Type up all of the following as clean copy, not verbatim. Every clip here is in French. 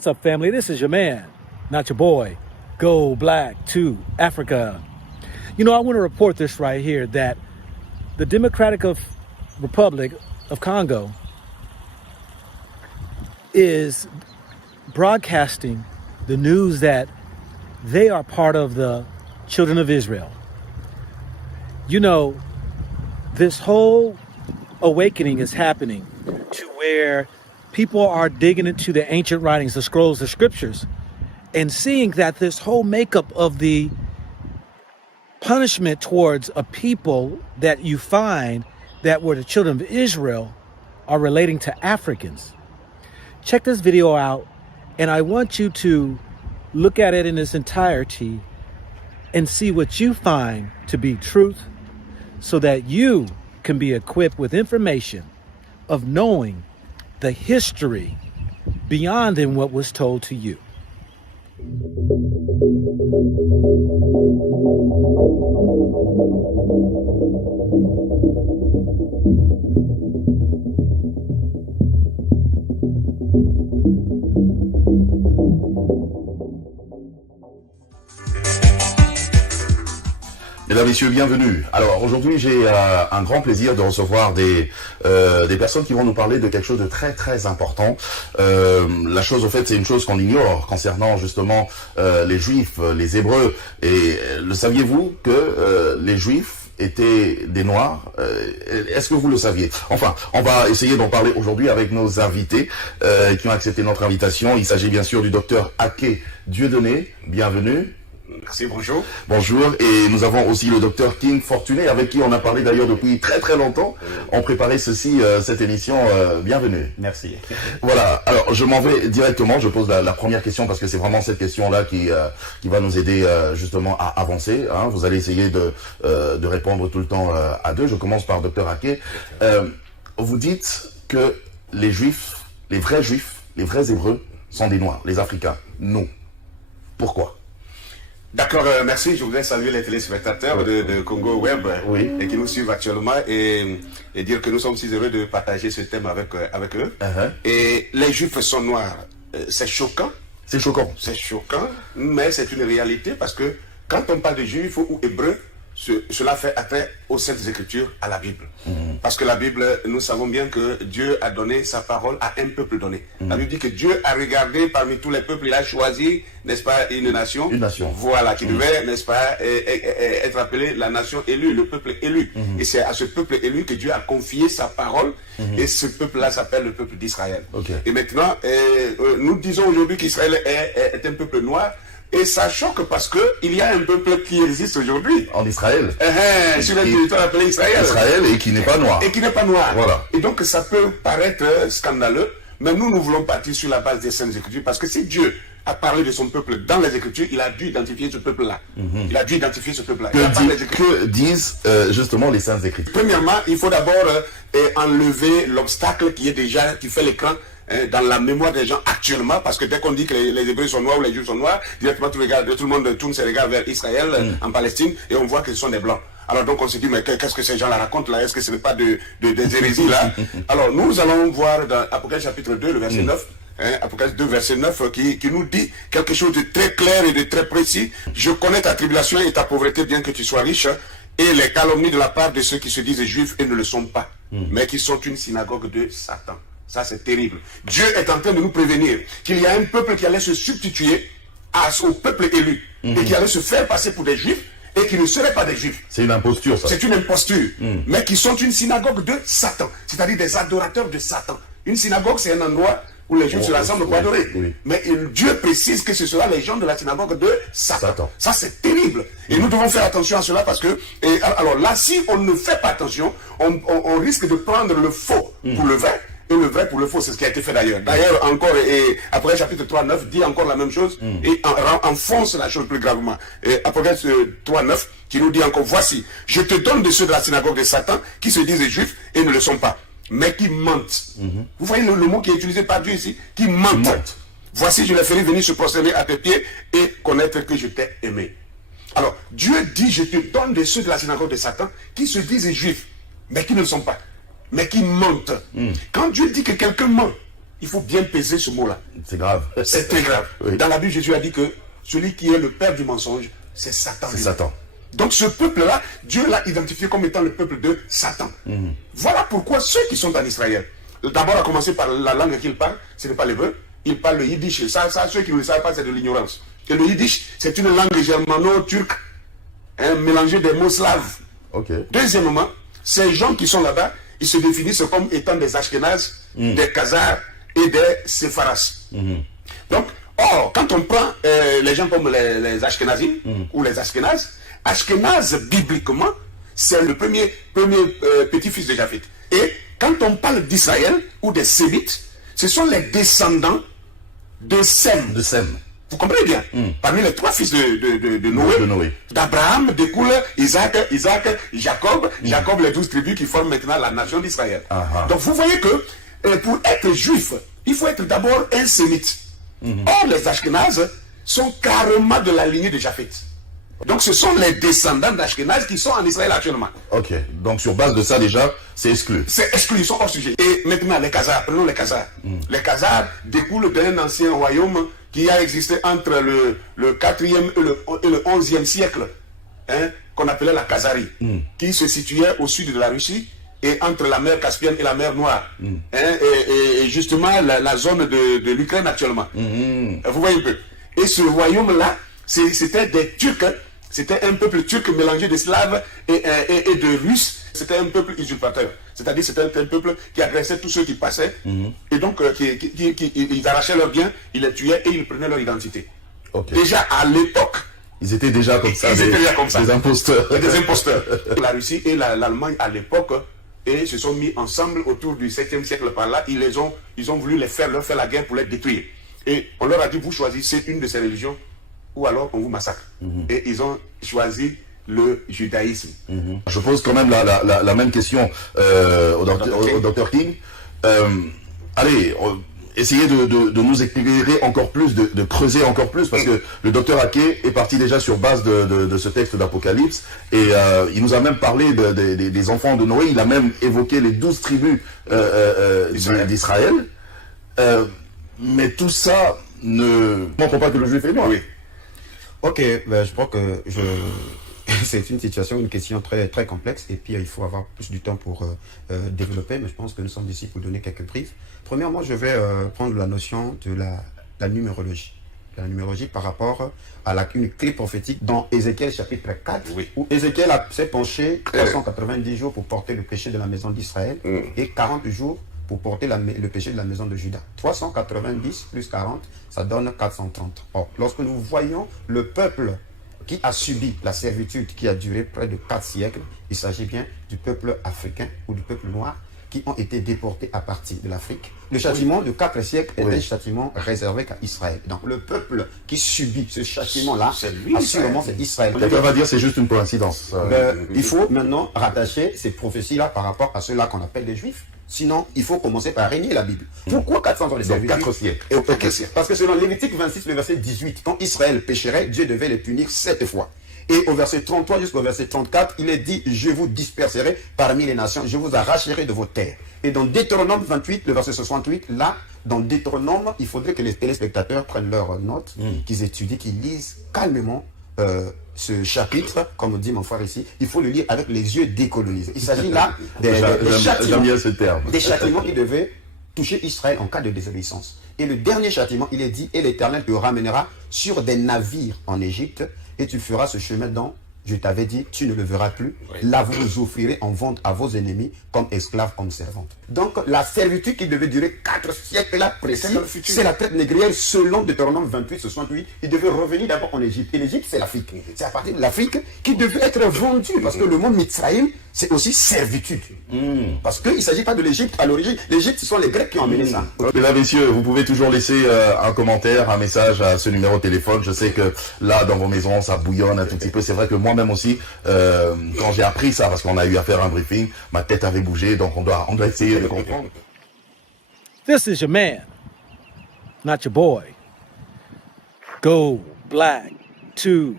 What's up, family? This is your man, not your boy, Go Black to Africa. You know, I want to report this right here that the Democratic Republic of Congo is broadcasting the news that they are part of the children of Israel. You know, this whole awakening is happening to where people are digging into the ancient writings, the scrolls, the scriptures, and seeing that this whole makeup of the punishment towards a people that you find that were the children of Israel are relating to Africans. Check this video out, and I want you to look at it in its entirety and see what you find to be truth so that you can be equipped with information of knowing the history beyond than what was told to you. Mesdames, Messieurs, bienvenue. Alors aujourd'hui, j'ai un grand plaisir de recevoir des personnes qui vont nous parler de quelque chose de très très important. La chose, au fait, c'est une chose qu'on ignore concernant justement les Juifs, les Hébreux. Et le saviez-vous que les Juifs étaient des Noirs? Est-ce que vous le saviez? Enfin, on va essayer d'en parler aujourd'hui avec nos invités qui ont accepté notre invitation. Il s'agit bien sûr du docteur Aké Dieudonné. Bienvenue. Merci, bonjour. Bonjour, et nous avons aussi le docteur King Fortuné, avec qui on a parlé d'ailleurs depuis très très longtemps. On préparait cette émission. Bienvenue. Merci. Voilà, alors je m'en vais directement, je pose la première question parce que c'est vraiment cette question-là qui va nous aider justement à avancer. Hein. Vous allez essayer de répondre tout le temps à deux. Je commence par docteur Aké. Vous dites que les Juifs, les vrais Hébreux sont des Noirs, les Africains. Non. Pourquoi? D'accord, merci. Je voudrais saluer les téléspectateurs de Congo Web et qui nous suivent actuellement et dire que nous sommes si heureux de partager ce thème avec eux. Et les Juifs sont noirs. C'est choquant. C'est choquant. C'est choquant, mais c'est une réalité parce que quand on parle de Juifs ou Hébreux, cela fait appel aux Saintes Écritures, à la Bible. Parce que la Bible, nous savons bien que Dieu a donné sa parole à un peuple donné. La Bible dit que Dieu a regardé parmi tous les peuples, il a choisi, n'est-ce pas, une nation. Une nation. Voilà, qui devait, n'est-ce pas, être appelée la nation élue, le peuple élu. Et c'est à ce peuple élu que Dieu a confié sa parole. Et ce peuple-là s'appelle le peuple d'Israël. Et maintenant, nous disons aujourd'hui qu'Israël est un peuple noir. Et ça choque parce qu'il y a un peuple qui existe aujourd'hui. En Israël. Sur le territoire appelé Israël. Israël et qui n'est pas noir. Et qui n'est pas noir. Voilà. Et donc ça peut paraître scandaleux, mais nous voulons partir sur la base des Saintes Écritures parce que si Dieu a parlé de son peuple dans les Écritures, il a dû identifier ce peuple-là. Il a dû identifier ce peuple-là. Que disent justement les Saintes Écritures? Premièrement, il faut d'abord enlever l'obstacle qui fait l'écran dans la mémoire des gens actuellement, parce que dès qu'on dit que les Hébreux sont noirs ou les Juifs sont noirs, directement tout le monde tourne ses regards vers Israël, en Palestine, et on voit que ce sont des Blancs. Alors donc on se dit, mais qu'est-ce que ces gens-là racontent là? Est-ce que ce n'est pas des hérésies là? Alors nous allons voir dans Apocalypse chapitre 2, le verset 9, Apocalypse 2, verset 9, qui nous dit quelque chose de très clair et de très précis. Je connais ta tribulation et ta pauvreté, bien que tu sois riche, et les calomnies de la part de ceux qui se disent juifs et ne le sont pas, mais qui sont une synagogue de Satan. Ça, c'est terrible. Dieu est en train de nous prévenir qu'il y a un peuple qui allait se substituer au peuple élu et qui allait se faire passer pour des Juifs et qui ne seraient pas des Juifs. C'est une imposture, ça. C'est une imposture, mais qui sont une synagogue de Satan, c'est-à-dire des adorateurs de Satan. Une synagogue, c'est un endroit où les Juifs se rassemblent pour adorer. Mais Dieu précise que ce sera les gens de la synagogue de Satan. Ça, c'est terrible. Et nous devons faire attention à cela parce que, alors là, si on ne fait pas attention, on risque de prendre le faux pour le vrai. Et le vrai pour le faux, c'est ce qui a été fait d'ailleurs. D'ailleurs, encore, et après chapitre 3, 9 dit encore la même chose et enfonce la chose plus gravement. Et Apocalypse 3, 9 qui nous dit encore, voici, je te donne de ceux de la synagogue de Satan qui se disent juifs et ne le sont pas, mais qui mentent. Vous voyez le mot qui est utilisé par Dieu ici, qui mentent. Voici, je les ferai venir se prosterner à tes pieds et connaître que je t'ai aimé. Alors, Dieu dit, je te donne de ceux de la synagogue de Satan qui se disent juifs, mais qui ne le sont pas, mais qui mentent. Quand Dieu dit que quelqu'un ment, il faut bien peser ce mot-là. C'est grave. C'est très grave. Oui. Dans la Bible, Jésus a dit que celui qui est le père du mensonge, c'est Satan. C'est Satan. Donc ce peuple-là, Dieu l'a identifié comme étant le peuple de Satan. Voilà pourquoi ceux qui sont en Israël, d'abord à commencer par la langue qu'ils parlent, ce n'est pas l'hébreu, ils parlent le yiddish. Ça, ceux qui ne le savent pas, c'est de l'ignorance. Et le yiddish, c'est une langue germano-turque, mélangée des mots slaves. Okay. Deuxièmement, ces gens qui sont là-bas, ils se définissent comme étant des Ashkénazes, des Khazars et des Sepharas. Donc, or, quand on prend les gens comme les Ashkénazim ou les Ashkénazes, Ashkénaz, bibliquement, c'est le premier petit-fils de Japheth. Et quand on parle d'Israël ou des Sémites, ce sont les descendants de Sem. De Sem. Vous comprenez bien? Parmi les trois fils de Noé, d'Abraham découle Isaac, Jacob, les 12 tribus qui forment maintenant la nation d'Israël. Donc vous voyez que pour être juif, il faut être d'abord un sémite. Or les Ashkénazes sont carrément de la lignée de Japheth. Donc ce sont les descendants d'Ashkénaz qui sont en Israël actuellement. Ok, donc sur base de ça déjà, c'est exclu. C'est exclu, ils sont hors sujet. Et maintenant les Khazars, prenons les Khazars. Les Khazars découlent d'un ancien royaume qui a existé entre le 4e et le 11e siècle, qu'on appelait la Khazarie, qui se situait au sud de la Russie et entre la mer Caspienne et la mer Noire. Et justement la zone de l'Ukraine actuellement. Vous voyez un peu. Et ce royaume-là, c'était des Turcs. C'était un peuple turc mélangé de Slaves et de Russes. C'était un peuple usurpateur. C'est-à-dire c'était un peuple qui agressait tous ceux qui passaient. Et donc, ils arrachaient leurs biens, ils les tuaient et ils prenaient leur identité. Okay. Déjà à l'époque, ils étaient déjà comme ça, des imposteurs. Des imposteurs. La Russie et l'Allemagne à l'époque et se sont mis ensemble autour du 7e siècle par là. Ils ont voulu leur faire la guerre pour les détruire. Et on leur a dit, vous choisissez une de ces religions ou alors on vous massacre. Et ils ont choisi le judaïsme. Je pose quand même la même question au Dr King. Allez, essayez de nous éclairer encore plus, de creuser encore plus, parce que le docteur Aké est parti déjà sur base de ce texte d'Apocalypse, et il nous a même parlé des enfants de Noé, il a même évoqué les 12 tribus d'Israël. Mais tout ça ne montre pas que le juif est noir. Oui. Ok, ben, je crois que c'est une situation, une question très, très complexe, et puis il faut avoir plus du temps pour développer, mais je pense que nous sommes ici pour donner quelques briefs. Premièrement, je vais prendre la notion de la numérologie. La numérologie par rapport à une clé prophétique dans Ézéchiel chapitre 4, où Ézéchiel s'est penché 390 jours pour porter le péché de la maison d'Israël et 40 jours pour porter le péché de la maison de Juda. 390 plus 40, ça donne 430. Or, lorsque nous voyons le peuple qui a subi la servitude qui a duré près de 4 siècles, il s'agit bien du peuple africain ou du peuple noir qui ont été déportés à partir de l'Afrique. Le châtiment de 4 siècles est un châtiment réservé qu'à Israël. Donc le peuple qui subit ce châtiment-là, assurément c'est Israël. Quelqu'un va dire c'est juste une coïncidence. Il faut maintenant rattacher ces prophéties-là par rapport à ceux-là qu'on appelle les Juifs. Sinon, il faut commencer par régner la Bible. Pourquoi 400 ans de servitude? 4 siècles. Parce que selon Lévitique 26, le verset 18, quand Israël pécherait, Dieu devait les punir 7 fois. Et au verset 33 jusqu'au verset 34, il est dit, je vous disperserai parmi les nations, je vous arracherai de vos terres. Et dans Deutéronome 28, le verset 68, là, dans Deutéronome, il faudrait que les téléspectateurs prennent leurs notes, qu'ils étudient, qu'ils lisent calmement ce chapitre, comme dit mon frère ici, il faut le lire avec les yeux décolonisés. Il s'agit là des châtiments qui devaient toucher Israël en cas de désobéissance. Et le dernier châtiment, il est dit, et l'Éternel te ramènera sur des navires en Égypte, et tu feras ce chemin dont je t'avais dit, tu ne le verras plus. Là, vous vous offrirez en vente à vos ennemis comme esclaves, comme servantes. Donc, la servitude qui devait durer 4 siècles là précis, c'est la traite négrière selon Deutéronome 28, 68. Il devait revenir d'abord en Égypte. Et l'Égypte, c'est l'Afrique. C'est à partir de l'Afrique qu'il devait être vendu. Parce que le mot Mitzraïm, c'est aussi servitude. Parce qu'il ne s'agit pas de l'Égypte à l'origine. L'Égypte, ce sont les Grecs qui ont amené ça. Mesdames, messieurs, vous pouvez toujours laisser un commentaire, un message à ce numéro de téléphone. Je sais que là, dans vos maisons, ça bouillonne un tout petit peu. C'est vrai que moi-même aussi, quand j'ai appris ça, parce qu'on a eu à faire un briefing, ma tête avait bougé, donc on doit essayer de comprendre. This is your man, not your boy. Go black to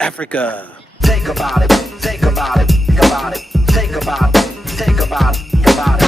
Africa. Think about it, think about it, think about it, think about it, think about it, think about it.